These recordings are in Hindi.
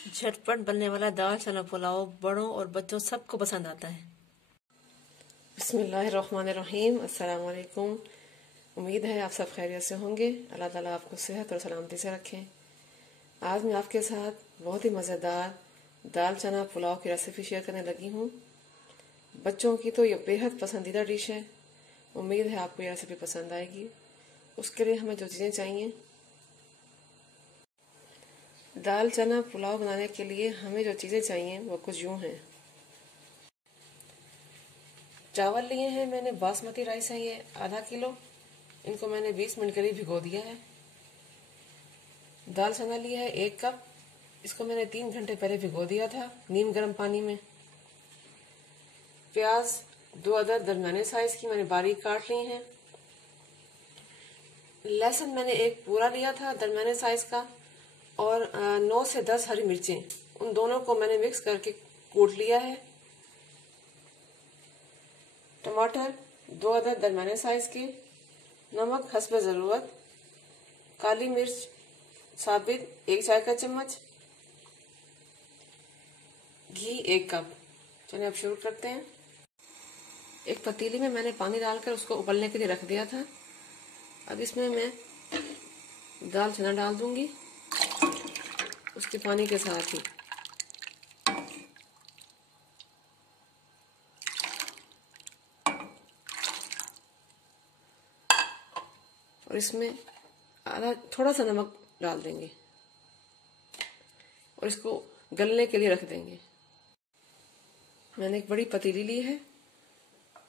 झटपट बनने वाला दाल चना पुलाव बड़ों और बच्चों सबको पसंद आता है। बिस्मिल्लाहिर्रहमानिर्रहीम। अस्सलाम वालेकुम। उम्मीद है आप सब खैरियत से होंगे। अल्लाह ताला आपको सेहत और सलामती से रखें। आज मैं आपके साथ बहुत ही मज़ेदार दाल चना पुलाव की रेसिपी शेयर करने लगी हूँ। बच्चों की तो ये बेहद पसंदीदा डिश है। उम्मीद है आपको ये रेसिपी पसंद आएगी। उसके लिए हमें जो चीज़ें चाहिए, दाल चना पुलाव बनाने के लिए हमें जो चीज़ें चाहिए वो कुछ यूँ हैं। चावल लिए हैं मैंने, बासमती राइस है ये आधा किलो। इनको मैंने 20 मिनट करीब भिगो दिया है। दाल चना लिया है 1 कप। इसको मैंने 3 घंटे पहले भिगो दिया था नीम गर्म पानी में। प्याज 2 अदद दरमियाने साइज की मैंने बारीक काट ली हैं। लहसुन मैंने 1 पूरा लिया था दरमियाने साइज का, और 9 से 10 हरी मिर्चें, उन दोनों को मैंने मिक्स करके कूट लिया है। टमाटर 2 अदद दरमियाने साइज के, नमक हस्बे ज़रूरत, काली मिर्च साबित 1 चाय का चम्मच, घी 1 कप। चलिए अब शुरू करते हैं। एक पतीली में मैंने पानी डालकर उसको उबलने के लिए रख दिया था। अब इसमें मैं दाल चना डाल दूंगी उसके पानी के साथ ही। और इसमें थोड़ा सा नमक डाल देंगे और इसको गलने के लिए रख देंगे। मैंने एक बड़ी पतीली ली है,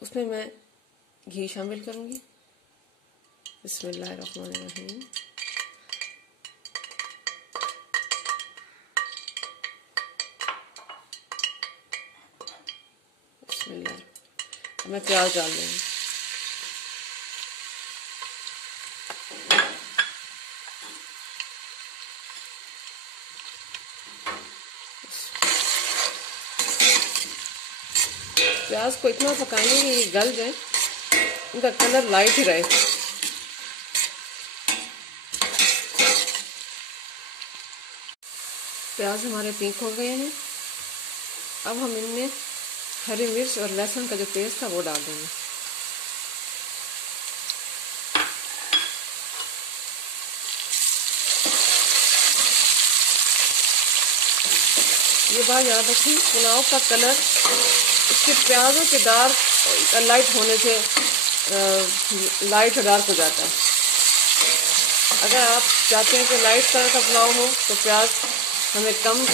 उसमें मैं घी शामिल करूंगी। बिस्मिल्लाहिर्रहमानिर्रहीम। बिस्मिल्लाह। मैं प्याज डाल दूंगी। प्याज को इतना पकाएंगे कि ये गल जाए, उनका कलर लाइट ही रहे। प्याज हमारे पिंक हो गए हैं। अब हम इनमें हरी मिर्च और लहसुन का जो पेस्ट था वो डाल देंगे। ये बात याद रखिए, पुलाव का कलर इसके प्याजों के डार्क लाइट होने से लाइट डार्क हो जाता है। अगर आप चाहते हैं कि लाइट कलर का पुलाव हो तो प्याज हमें कम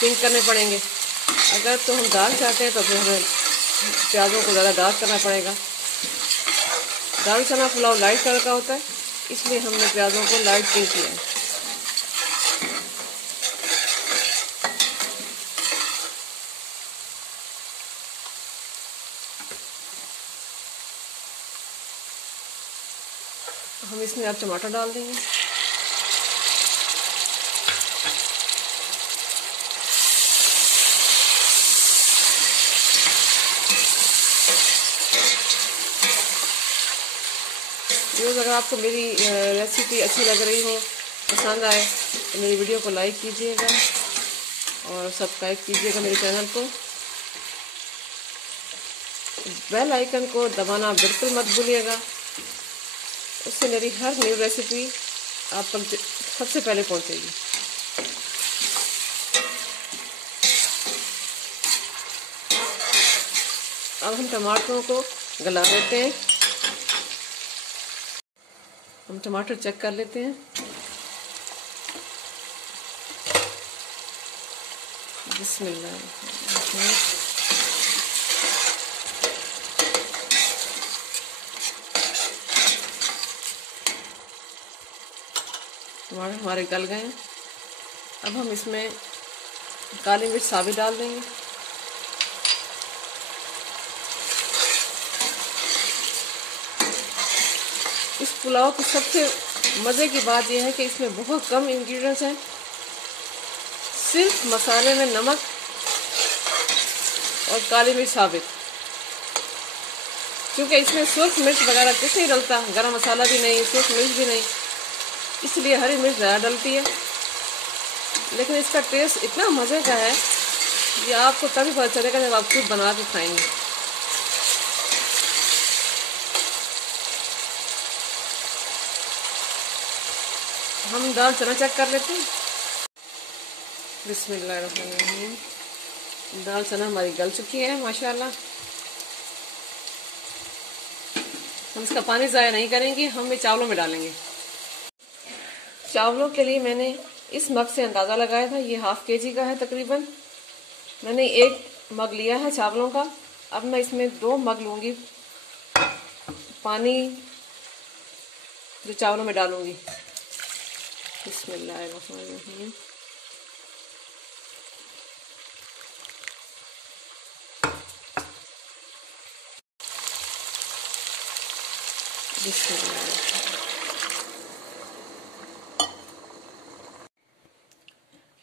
पिंक करने पड़ेंगे। अगर तो हम डार्क चाहते हैं तो फिर हमें प्याजों को ज़्यादा डार्क करना पड़ेगा। दाल चना पुलाव लाइट कलर का होता है, इसलिए हमने प्याजों को लाइट पिंक किया है। हम इसमें अब टमाटर डाल देंगे। अगर आपको मेरी रेसिपी अच्छी लग रही हो, पसंद आए, तो मेरी वीडियो को लाइक कीजिएगा और सब्सक्राइब कीजिएगा मेरे चैनल को। बेल आइकन को दबाना बिल्कुल मत भूलिएगा, उससे मेरी हर न्यू रेसिपी आप तक सबसे पहले पहुंचेगी। अब हम टमाटरों को गला देते हैं। हम टमाटर चेक कर लेते हैं। बिस्मिल्लाह। टमाटर हमारे गल गए हैं। अब हम इसमें काली मिर्च साबित डाल देंगे। इस पुलाव की सबसे मज़े की बात यह है कि इसमें बहुत कम इंग्रेडिएंट्स हैं। सिर्फ मसाले में नमक और काली मिर्च साबित, क्योंकि इसमें सुर्ख मिर्च वगैरह कुछ नहीं डलता, गरम मसाला भी नहीं, सुर्ख मिर्च भी नहीं, इसलिए हरी मिर्च ज़्यादा डलती है। लेकिन इसका टेस्ट इतना मज़े का है कि आपको तभी पता चलेगा जब आप खुद बना के खाएंगे। हम दाल चना चेक कर लेते हैं। बिस्मिल्लाहिर्रहमानिर्रहीम। दाल चना हमारी गल चुकी है माशाल्लाह। हम इसका पानी ज़ाया नहीं करेंगे, हम ये चावलों में डालेंगे। चावलों के लिए मैंने इस मग से अंदाज़ा लगाया था, ये हाफ केजी का है तकरीबन। मैंने 1 मग लिया है चावलों का। अब मैं इसमें 2 मग लूँगी पानी जो चावलों में डालूँगी। बिस्मिल्लाहिर्रहमानिर्रहीम।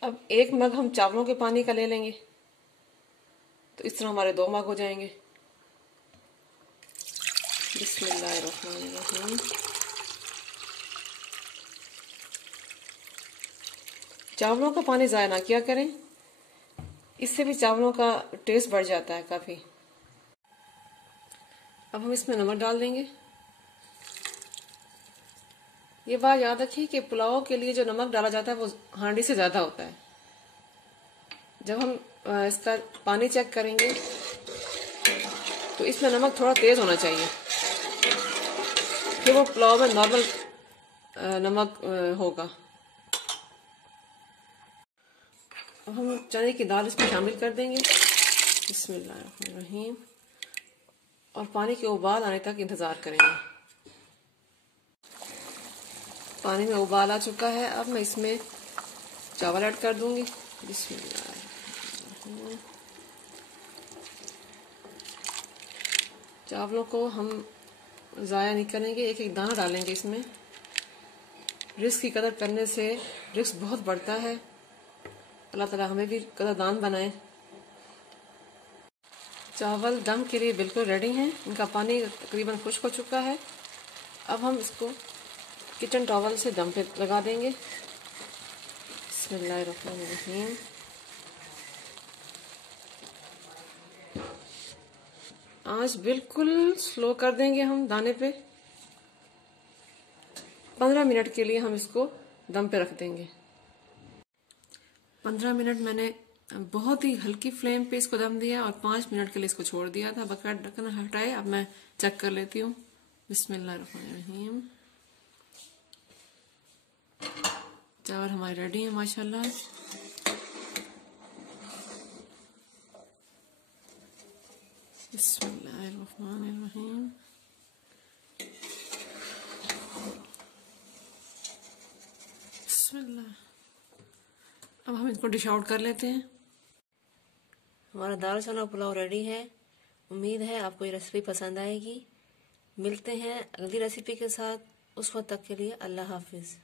अब 1 मग हम चावलों के पानी का ले लेंगे, तो इस तरह हमारे 2 मग हो जाएंगे। बिस्मिल्लाहिर्रहमानिर्रहीम। चावलों का पानी ज़ाया ना किया करें, इससे भी चावलों का टेस्ट बढ़ जाता है काफ़ी। अब हम इसमें नमक डाल देंगे। ये बात याद रखिए कि पुलाव के लिए जो नमक डाला जाता है वो हांडी से ज़्यादा होता है। जब हम इसका पानी चेक करेंगे तो इसमें नमक थोड़ा तेज़ होना चाहिए कि वो पुलाव में नॉर्मल नमक होगा। अब हम चने की दाल इसमें शामिल कर देंगे। बिस्मिल्लाहिर्रहमानिर्रहीम। और पानी के उबाल आने तक इंतज़ार करेंगे। पानी में उबाल आ चुका है। अब मैं इसमें चावल ऐड कर दूंगी। बिस्मिल्लाह। चावलों को हम ज़ाया नहीं करेंगे, एक एक दाना डालेंगे इसमें। रिस्क की कदर करने से रिस्क बहुत बढ़ता है। अल्लाह ताला हमें भी कदरदान बनाए। चावल दम के लिए बिल्कुल रेडी हैं। इनका पानी तकरीबन खुश्क हो चुका है। अब हम इसको किचन टॉवल से दम पे लगा देंगे। बिस्मिल्लाहिर्रहमानिर्रहीम। आंच बिल्कुल स्लो कर देंगे हम दाने पे। 15 मिनट के लिए हम इसको दम पे रख देंगे। 15 मिनट मैंने बहुत ही हल्की फ्लेम पे इसको दम दिया और 5 मिनट के लिए इसको छोड़ दिया था बगैर ढक्कन हटाए। अब मैं चेक कर लेती हूँ। बिस्मिल्लाहिर्रहमानिर्रहीम। चावल हमारे रेडी है माशाल्लाह। बिस्मिल्लाहिर्रहमानिर्रहीम। बिस्मिल्लाह। अब हम इसको डिश आउट कर लेते हैं। हमारा दाल चना पुलाव रेडी है। उम्मीद है आपको ये रेसिपी पसंद आएगी। मिलते हैं अगली रेसिपी के साथ। उस वक्त तक के लिए अल्लाह हाफिज।